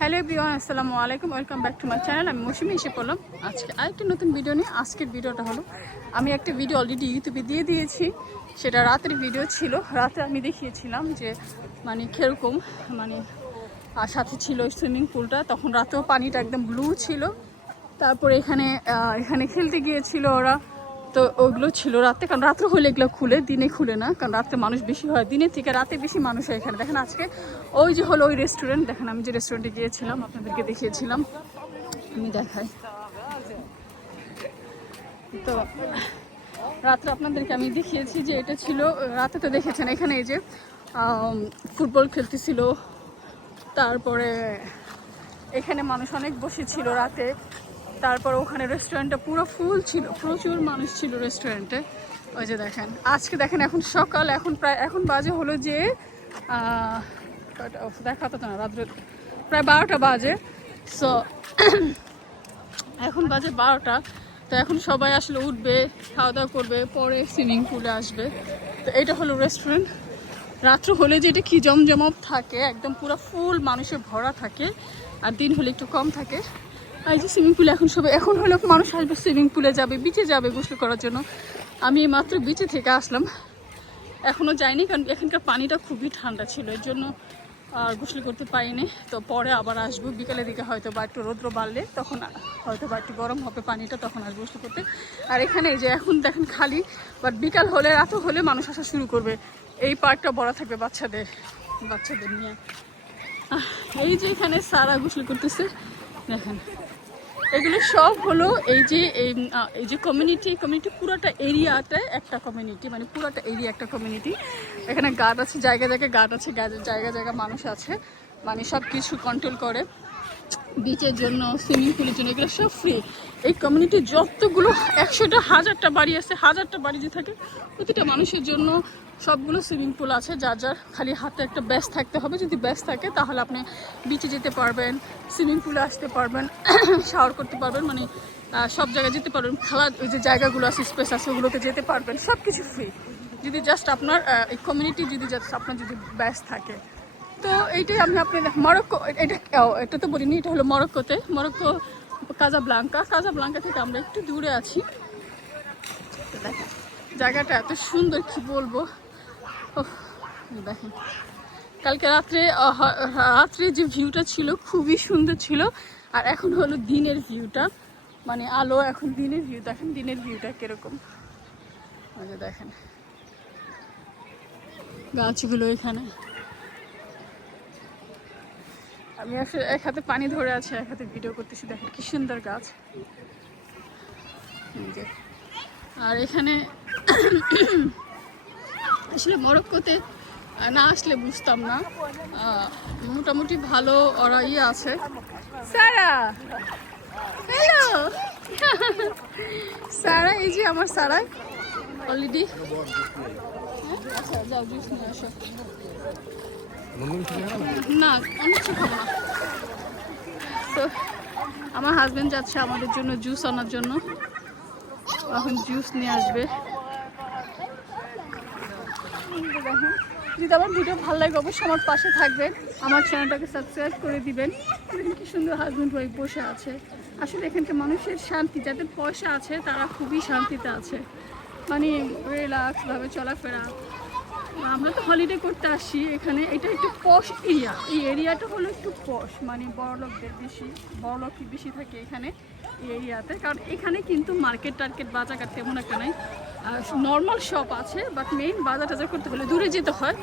Hello everyone, আসসালামু আলাইকুম। Welcome back to my channel. আমি মৌসুমি এসে পড়লাম আজকে আরেকটি নতুন ভিডিও নিয়ে। আজকের ভিডিওটা হলো, আমি একটা ভিডিও অলরেডি ইউটিউবে দিয়ে দিয়েছি। সেটা রাতের ভিডিও ছিল। রাতে আমি দেখিয়েছিলাম যে মানে কীরকম, মানে আর সাথে ছিল সুইমিং পুলটা। তখন রাতেও পানিটা একদম ব্লু ছিল। তারপরে এখানে খেলতে গিয়েছিল ওরা, তো ওগুলো ছিল রাতে। কারণ রাত্রে হলে এগুলো খুলে, দিনে খুলে না, কারণ রাত্রে মানুষ বেশি হয়। দিনের থেকে রাতে বেশি মানুষ হয় এখানে। দেখেন আজকে ওই যে হলো ওই রেস্টুরেন্ট, দেখেন আমি যে রেস্টুরেন্টে গিয়েছিলাম আপনাদেরকে দেখিয়েছিলাম, আমি দেখাই। তো রাত্রে আপনাদেরকে আমি দেখিয়েছি যে এটা ছিল রাতে, তো দেখেছেন এখানে এই যে ফুটবল খেলতেছিল। তারপরে এখানে মানুষ অনেক বসেছিল রাতে। তারপর ওখানে রেস্টুরেন্টটা পুরো ফুল ছিল, প্রচুর মানুষ ছিল রেস্টুরেন্টে। ওই যে দেখেন আজকে দেখেন এখন সকাল, এখন বাজে হলো যে দেখাতো না, রাত্রে প্রায় 12টা বাজে। সো এখন বাজে 12টা। তো এখন সবাই আসলে উঠবে, খাওয়া দাওয়া করবে, পরে সুইমিং পুলে আসবে। তো এটা হলো রেস্টুরেন্ট। রাত্র হলে যে এটা কি জমজমট থাকে, একদম পুরো ফুল মানুষে ভরা থাকে। আর দিন হলে একটু কম থাকে। আর এই যে সুইমিং পুলে এখন হলে মানুষ আসবে, সুইমিং পুলে যাবে, বিচে যাবে গোসল করার জন্য। আমি মাত্র বিচে থেকে আসলাম, এখনও যাইনি, কারণ এখানকার পানিটা খুবই ঠান্ডা ছিল, এর জন্য আর গোসল করতে পারিনি। তো পরে আবার আসবো বিকালের দিকে, হয়তো বা একটু রৌদ্র বাড়লে তখন হয়তো বা একটু গরম হবে পানিটা, তখন আসবো গোসল করতে। আর এখানে এই যে এখন দেখেন খালি, বাট বিকাল হলে রাত হলে মানুষ আসা শুরু করবে। এই পার্কটা বড় থাকবে বাচ্চাদের নিয়ে। এই যে এখানে সারা গোসল করতেছে, দেখেন এগুলো সব হলো এই যে কমিউনিটি পুরোটা এরিয়াতে একটা কমিউনিটি, মানে পুরোটা এরিয়া একটা কমিউনিটি। এখানে গার্ড আছে, জায়গায় গার্ড আছে, জায়গায় মানুষ আছে, মানে সব কিছু কন্ট্রোল করে। বিচের জন্য, সুইমিং পুলের জন্য, এগুলো সব ফ্রি। এই কমিউনিটির যতগুলো 100টা 1000টা বাড়ি আছে, 1000টা বাড়ি যে থাকে, প্রতিটা মানুষের জন্য সবগুলো সুইমিং পুল আছে। যার খালি হাতে একটা ব্যাস থাকতে হবে। যদি ব্যাস থাকে তাহলে আপনি বিচে যেতে পারবেন, সুইমিং পুলে আসতে পারবেন, শাওয়ার করতে পারবেন, মানে সব জায়গায় যেতে পারবেন। খেলার ওই যে জায়গাগুলো আছে, স্পেস আছে, ওগুলোতে যেতে পারবেন। সব কিছু ফ্রি, যদি জাস্ট আপনার এই কমিউনিটি যদি জাস্ট আপনার যদি ব্যাস থাকে। তো এইটাই আমি আপনাদের মরক্কো, এটা তো বলিনি, এটা হলো মরক্কো কাজাব্লাঙ্কা থেকে আমরা একটু দূরে আছি। দেখেন জায়গাটা এত সুন্দর, কি বলবো। দেখেন কালকে রাত্রে যে ভিউটা ছিল খুবই সুন্দর ছিল। আর এখন হলো দিনের ভিউটা, মানে আলো, এখন দিনের ভিউ দেখেন, দিনের ভিউটা কিরকম। দেখেন গাছগুলো এখানে, আমি আসলে এক হাতে পানি ধরে আছে, এক হাতে ভিডিও করতেছি। দেখেন কি সুন্দর গাছ। আর এখানে আসলে মরক্কোতে না আসলে বুঝতাম না, মোটামুটি ভালো ওরা আছে। সারা, হ্যালো সারা, এই যে আমার সারা অলরেডি। আচ্ছা যাও, জুস নিয়ে আসো। না, অন্য কিছু খাবো না। তো আমার হাজবেন্ড যাচ্ছে আমাদের জন্য জুস আনার জন্য, এখন জুস নিয়ে আসবে। যদি আমার ভিডিও ভালো লাগে অবশ্যই আমার পাশে থাকবেন, আমার চ্যানেলটাকে সাবস্ক্রাইব করে দিবেন। কি সুন্দর হাজবেন্ড ওয়াইফ বসে আছে। আসলে এখানকার মানুষের শান্তি, যাদের পয়সা আছে তারা খুবই শান্তিতে আছে, মানে রিল্যাক্সভাবে চলাফেরা। আমরা তো হলিডে করতে আসি এখানে। এটা একটু পশ এরিয়া, এই এরিয়াটা হলো একটু পশ, মানে বড়লোকদের বেশি থাকে এখানে এই এরিয়াতে। কারণ এখানে কিন্তু মার্কেট বাজার তেমন একটা নাই, নর্মাল শপ আছে, বাট মেইন বাজার টাজার করতে হলে দূরে যেতে হয়।